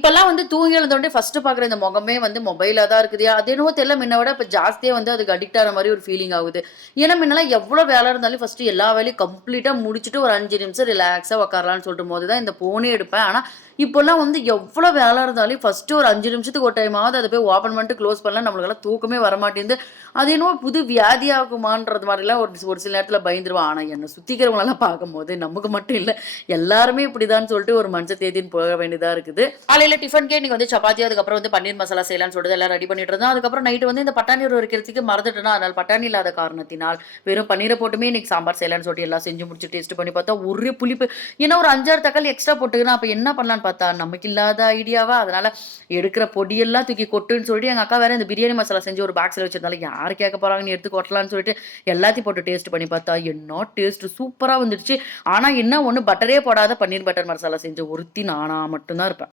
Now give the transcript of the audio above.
இப்பல்லாம் வந்து தூங்கி எழுந்தோனே ஃபர்ஸ்ட் பாக்குற இந்த முகமே வந்து மொபைலா தான் இருக்குதுயா. அது என்னவோ தெரியல முன்ன விட இப்ப ஜாஸ்தியா வந்து அதுக்கு அடிக்ட் ஆன மாரி ஒரு ஃபீலிங் ஆகுது. ஏன்னா முன்னலாம் எவ்ளோ வேலை இருந்தாலும் ஃபர்ஸ்ட் எல்லா வேலையும் கம்ப்ளீட்டா முடிச்சுட்டு ஒரு 5 நிமிஷம் ரிலாக்ஸா உட்காரலாம்னு சொல்லிட்டு போது தான் இந்த ஃபோனே எடுப்பேன். ஆனா இப்போலாம் வந்து எவ்ளோ வேலை இருந்தாலும் ஃபர்ஸ்ட் ஒரு 5 நிமிஷத்துக்கு ஒரு டைமாவது அத போய் ஓப்பன் பண்ணிட்டு க்ளோஸ் பண்ணலாம் நம்மளுக்கெல்லாம் தூக்கமே வரமாட்டேங்குது. அது என்னவோ புது வியாதியாகுமான்றது மாரிலாம் ஒரு ஒரு சில நேரத்துல பயந்துருவேன். ஆனா என்ன சுத்தி இருக்கிறவங்களலாம் பார்க்கும்போது நமக்கு மட்டும் இல்ல எல்லாருமே இப்படிதான்னு சொல்லிட்டு ஒரு மனச தேத்தின்னு போக வேண்டியதா இருக்குது. காலையில டிஃபனுக்கே இன்னைக்கு வந்து சப்பாத்தி, அதுக்கப்புறம் வந்து பன்னீர் மசாலா செய்யலான்னு சொல்லிட்டு எல்லாம் ரெடி பண்ணிட்டு இருந்தோம். அதுக்கப்புறம் நைட் வந்து இந்த பட்டாணி ஊற வைக்கிறதுக்கு மறந்துட்டேனா, அதனால பட்டாணி இல்லாத காரணத்தினால், வெறும் பன்னீர போட்டுமே இன்னைக்கு சாம்பார் செய்யலான்னு சொல்லிட்டு எல்லாம் செஞ்சு முடிச்சு டேஸ்ட் பண்ணி பார்த்தா, ஒரே புளிப்பு. ஏன்னா ஒரு 5, 6 தக்காளி எக்ஸ்ட்ரா போட்டுக்கிறேன். அப்ப என்ன பண்ணலான்னு பார்த்தா, நமக்கு இல்லாத ஐடியாவா, அதனால எடுக்கிற பொடியெல்லாம் தூக்கி கொட்டுன்னு சொல்லிட்டு, எங்க அக்கா வேற இந்த பிரியாணி மசாலா செஞ்சு ஒரு பாக்ஸ்ல வச்சிருந்தால, யாரு கேட்க போறாங்கன்னு எடுத்து கொட்டலான்னு சொல்லிட்டு, எல்லாத்தையும் போட்டு டேஸ்ட் பண்ணி பார்த்தா, என்ன டேஸ்ட் சூப்பரா வந்துடுச்சு. ஆனா என்ன ஒண்ணு பட்டரே போடாத பன்னீர் பட்டர் மசாலா செஞ்ச ஒருத்தி நானா மட்டும் தான் இருப்பேன்.